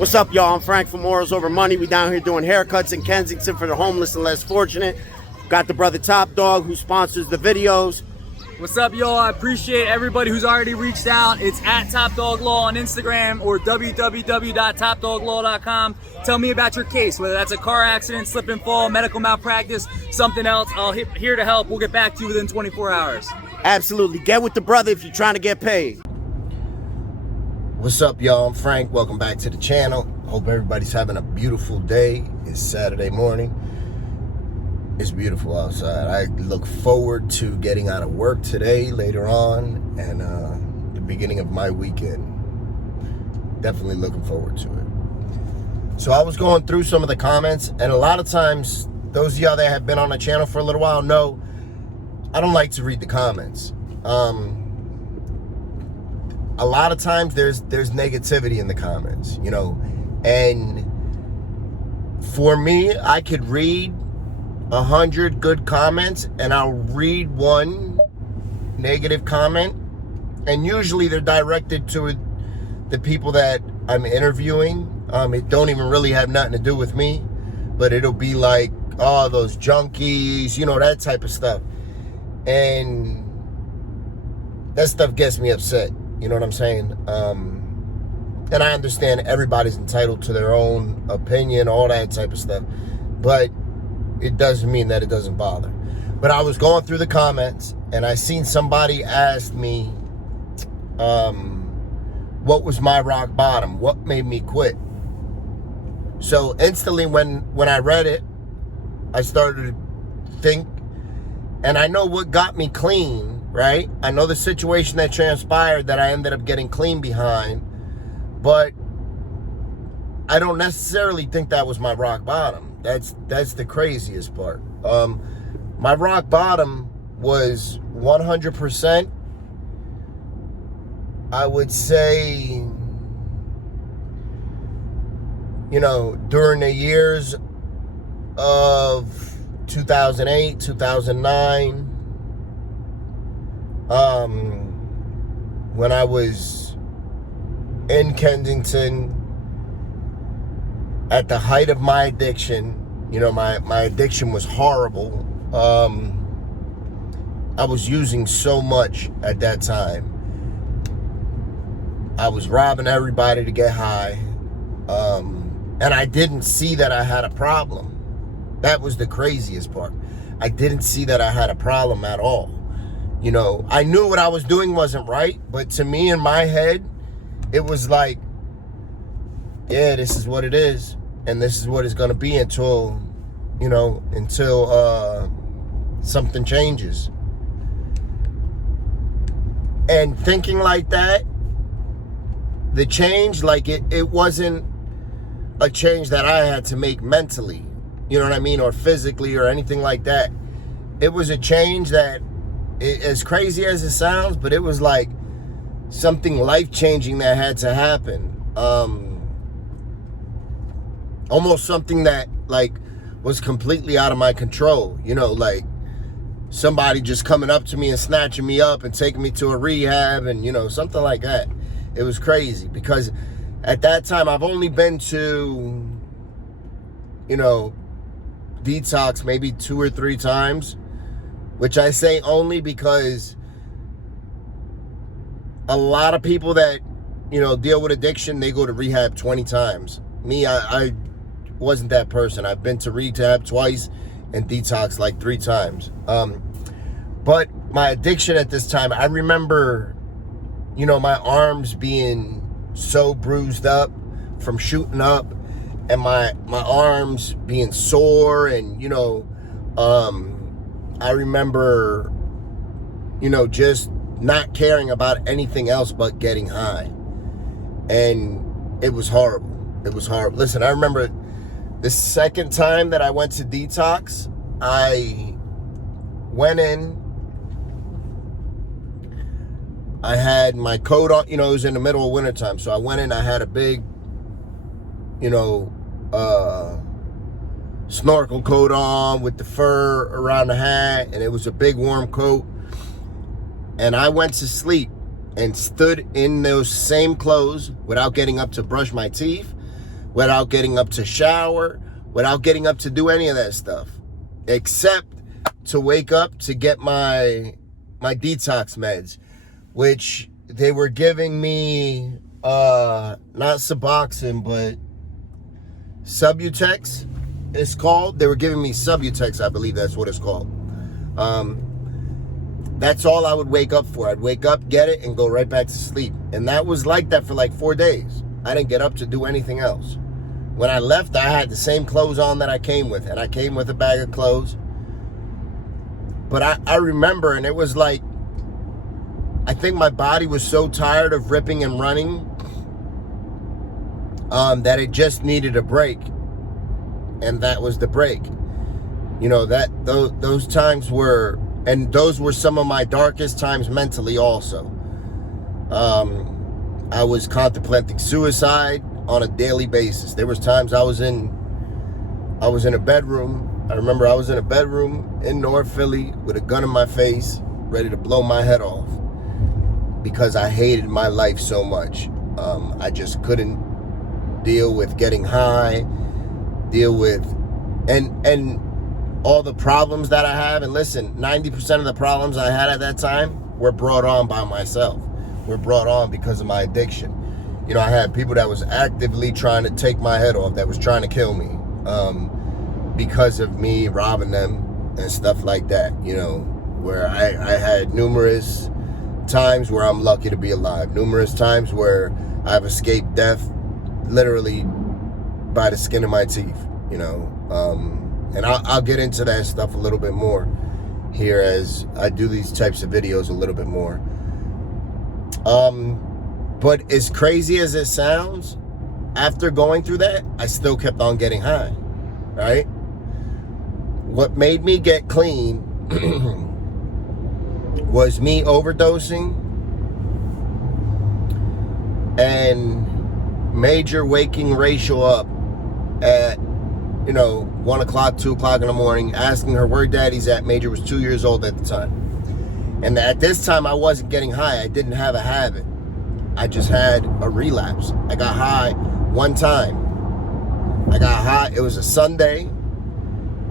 What's up, y'all? I'm Frank from Morals Over Money. We down here doing haircuts in Kensington for the homeless and less fortunate. Got the brother Top Dog who sponsors the videos. What's up, y'all? I appreciate everybody who's already reached out. It's at Top Dog Law on Instagram or www.topdoglaw.com. Tell me about your case, whether that's a car accident, slip and fall, medical malpractice, something else. I'll here to help. We'll get back to you within 24 hours. Absolutely. Get with the brother if you're trying to get paid. What's up, y'all? I'm Frank. Welcome back to the channel. Hope everybody's having a beautiful day. It's Saturday morning. It's beautiful outside. I look forward to getting out of work today, later on, and the beginning of my weekend. Definitely looking forward to it. So I was going through some of the comments, and a lot of times, those of y'all that have been on the channel for a little while know I don't like to read the comments. A lot of times there's negativity in the comments, you know, and for me, I could read 100 good comments and I'll read one negative comment, and usually they're directed to the people that I'm interviewing. It don't even really have nothing to do with me, but it'll be like, oh, those junkies, you know, that type of stuff. And that stuff gets me upset. You know what I'm saying? And I understand everybody's entitled to their own opinion, all that type of stuff. But it doesn't mean that it doesn't bother. But I was going through the comments, and I seen somebody ask me, what was my rock bottom? What made me quit? So instantly when I read it, I started to think, and I know what got me clean. Right? I know the situation that transpired that I ended up getting clean behind, but I don't necessarily think that was my rock bottom. That's the craziest part. My rock bottom was 100%, I would say, you know, during the years of 2008, 2009, when I was in Kensington at the height of my addiction. You know, my addiction was horrible. I was using so much at that time. I was robbing everybody to get high. And I didn't see that I had a problem. That was the craziest part. I didn't see that I had a problem at all. You know, I knew what I was doing wasn't right, but to me, in my head, it was like, yeah, this is what it is, and this is what it's gonna be until, you know, until something changes. And thinking like that, the change, like it wasn't a change that I had to make mentally, you know what I mean, or physically or anything like that. It was a change that, as crazy as it sounds, but it was like something life-changing that had to happen. Almost something that like was completely out of my control. You know, like somebody just coming up to me and snatching me up and taking me to a rehab, and you know, something like that. It was crazy because at that time I've only been to, you know, detox maybe 2 or 3 times. Which I say only because a lot of people that, you know, deal with addiction, they go to rehab 20 times. Me, I wasn't that person. I've been to rehab twice and detox like 3 times. But my addiction at this time, I remember, you know, my arms being so bruised up from shooting up, and my arms being sore, and, you know, I remember, you know, just not caring about anything else but getting high. And it was horrible. It was horrible. Listen, I remember the second time that I went to detox, I went in. I had my coat on, you know, it was in the middle of wintertime. So I went in, I had a big, you know, snorkel coat on with the fur around the hat, and it was a big warm coat. And I went to sleep and stood in those same clothes without getting up to brush my teeth without getting up to shower, without getting up to do any of that stuff, except to wake up to get my detox meds, which they were giving me, not Suboxone, but Subutex, it's called. They were giving me Subutex, I believe that's what it's called. That's all I would wake up for. I'd wake up, get it, and go right back to sleep. And that was like that for like 4 days. I didn't get up to do anything else. When I left, I had the same clothes on that I came with, and I came with a bag of clothes. But I remember, and it was like, I think my body was so tired of ripping and running that it just needed a break. And that was the break. You know, those times were, and those were some of my darkest times mentally also. I was contemplating suicide on a daily basis. There was times I was in a bedroom. I remember I was in a bedroom in North Philly with a gun in my face, ready to blow my head off because I hated my life so much. I just couldn't deal with getting high, deal with, and all the problems that I have. And listen, 90% of the problems I had at that time were brought on by myself. Were brought on because of my addiction. You know, I had people that was actively trying to take my head off, that was trying to kill me, because of me robbing them and stuff like that. You know, where I had numerous times where I'm lucky to be alive, numerous times where I've escaped death literally by the skin of my teeth, you know. And I'll get into that stuff a little bit more here as I do these types of videos a little bit more. But as crazy as it sounds, after going through that, I still kept on getting high, right? What made me get clean was me overdosing and Major waking Rachel up at, 1 o'clock, 2 o'clock in the morning, asking her where daddy's at. Major was 2 years old at the time. And at this time, I wasn't getting high. I didn't have a habit. I just had a relapse. I got high one time. I got high. It was a Sunday.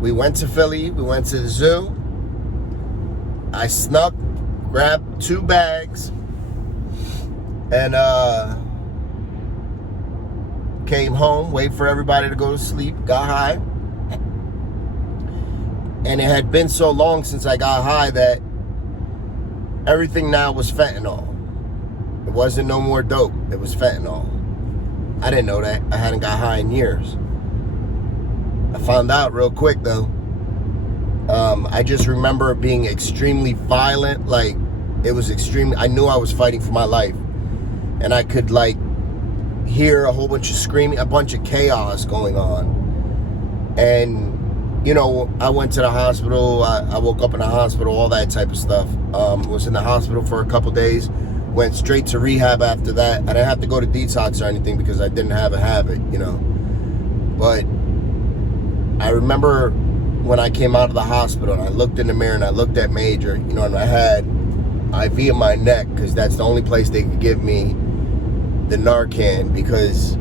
We went to Philly. We went to the zoo. I snuck, grabbed 2 bags, and came home, wait for everybody to go to sleep, got high. And it had been so long since I got high that everything now was fentanyl. It wasn't no more dope. It was fentanyl. I didn't know that. I hadn't got high in years. I found out real quick though. I just remember it being extremely violent. Like, it was extremely, I knew I was fighting for my life. And I could hear a whole bunch of screaming, a bunch of chaos going on. And I went to the hospital. I woke up in the hospital, all that type of stuff. Was in the hospital for a couple days. Went straight to rehab after that. I didn't have to go to detox or anything because I didn't have a habit, But I remember when I came out of the hospital and I looked in the mirror and I looked at Major, and I had IV in my neck because that's the only place they could give me the Narcan because,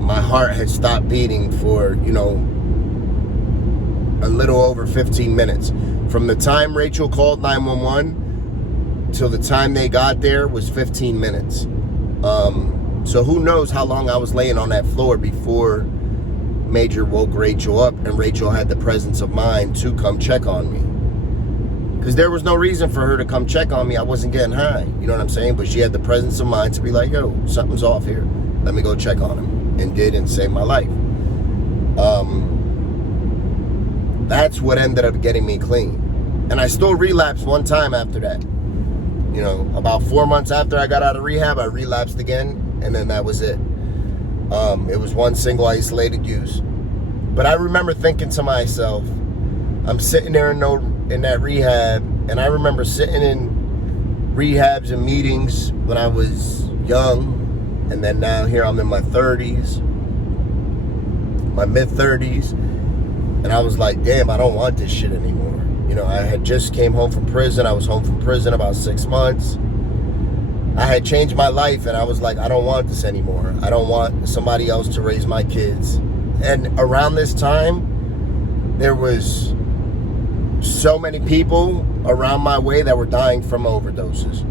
my heart had stopped beating for, a little over 15 minutes. From the time Rachel called 911 till the time they got there was 15 minutes. So who knows how long I was laying on that floor before Major woke Rachel up and Rachel had the presence of mind to come check on me. Because there was no reason for her to come check on me. I wasn't getting high, you know what I'm saying? But she had the presence of mind to be like, yo, something's off here. Let me go check on him. And did, and saved my life. That's what ended up getting me clean. And I still relapsed one time after that. About 4 months after I got out of rehab, I relapsed again. And then that was it. It was one single isolated use. But I remember thinking to myself, I'm sitting there in that rehab, and I remember sitting in rehabs and meetings when I was young, and then now here I'm in my 30s, my mid-30s, and I was like, damn, I don't want this shit anymore. I had just came home from prison. I was home from prison about 6 months. I had changed my life, and I was like, I don't want this anymore. I don't want somebody else to raise my kids. And around this time, there was so many people around my way that were dying from overdoses.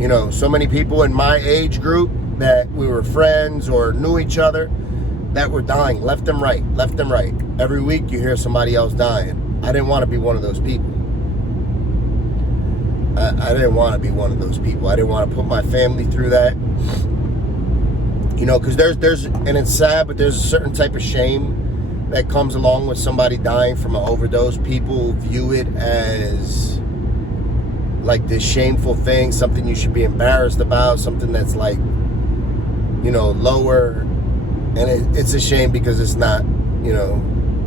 You know, so many people in my age group that we were friends or knew each other that were dying left and right. Every week you hear somebody else dying. I didn't want to be one of those people. I didn't want to be one of those people. I didn't want to put my family through that. You know, because there's, and it's sad, but there's a certain type of shame that comes along with somebody dying from an overdose. People view it as like this shameful thing, something you should be embarrassed about, something that's like, you know, lower. And it's a shame because it's not. You know,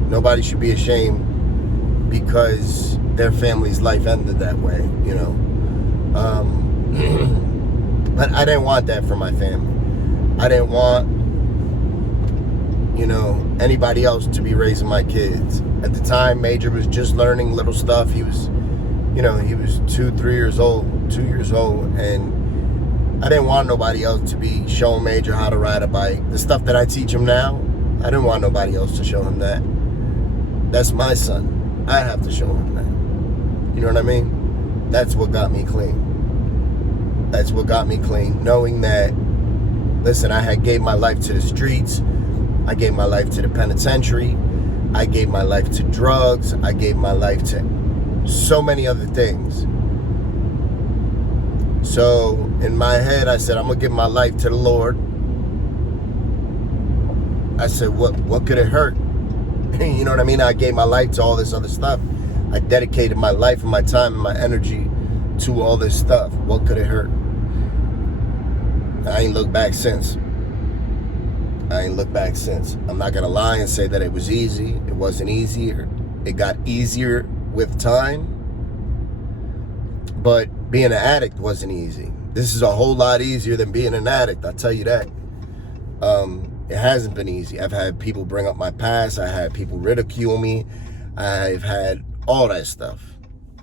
nobody should be ashamed because their family's life ended that way, you know. But I didn't want that for my family. I didn't want, you know, anybody else to be raising my kids. At the time, Major was just learning little stuff. He was, you know, he was 2 years old, and I didn't want nobody else to be showing Major how to ride a bike. The stuff that I teach him now, I didn't want nobody else to show him that. That's my son. I have to show him that. You know what I mean? That's what got me clean. That's what got me clean. Knowing that, listen, I had gave my life to the streets. I gave my life to the penitentiary. I gave my life to drugs. I gave my life to so many other things. So in my head, I said, I'm going to give my life to the Lord. I said, what could it hurt? You know what I mean? I gave my life to all this other stuff. I dedicated my life and my time and my energy to all this stuff. What could it hurt? I ain't looked back since. I'm not going to lie and say that it was easy. It wasn't easy. It got easier with time. But being an addict wasn't easy. This is a whole lot easier than being an addict, I'll tell you that. It hasn't been easy. I've had people bring up my past. I had people ridicule me. I've had all that stuff.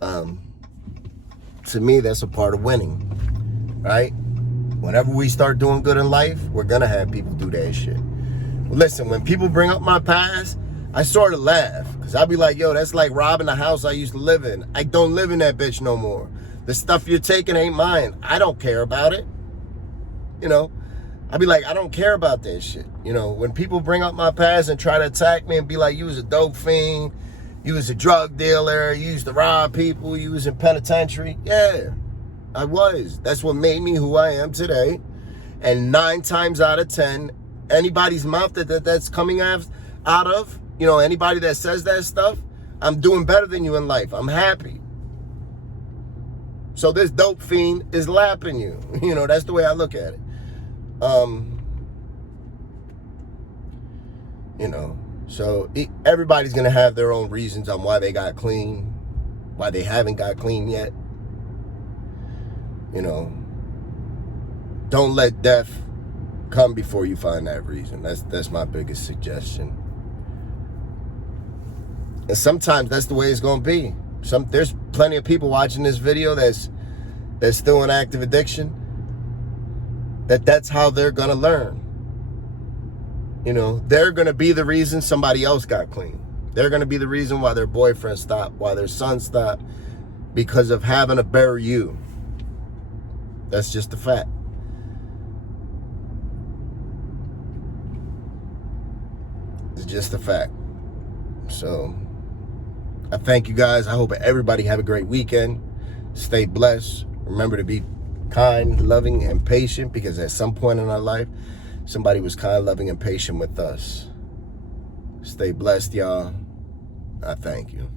To me, that's a part of winning, right? Whenever we start doing good in life, we're gonna have people do that shit. Listen, when people bring up my past, I sort of laugh, because I'll be like, yo, that's like robbing the house I used to live in. I don't live in that bitch no more. The stuff you're taking ain't mine. I don't care about it. You know, I'll be like, I don't care about that shit. You know, when people bring up my past and try to attack me and be like, you was a dope fiend, you was a drug dealer, you used to rob people, you was in penitentiary. Yeah, I was. That's what made me who I am today. And 9 times out of 10, anybody's mouth that's coming out of, you know, anybody that says that stuff, I'm doing better than you in life. I'm happy. So this dope fiend is lapping you. You know, that's the way I look at it. You know, so everybody's going to have their own reasons on why they got clean, why they haven't got clean yet. You know, don't let death come before you find that reason. That's my biggest suggestion. And sometimes that's the way it's going to be. There's plenty of people watching this video that's still in active addiction. That's how they're going to learn. You know, they're going to be the reason somebody else got clean. They're going to be the reason why their boyfriend stopped, why their son stopped, because of having to bury you. That's just a fact. It's just a fact. So, I thank you guys. I hope everybody have a great weekend. Stay blessed. Remember to be kind, loving, and patient, because at some point in our life, somebody was kind, loving, and patient with us. Stay blessed, y'all. I thank you.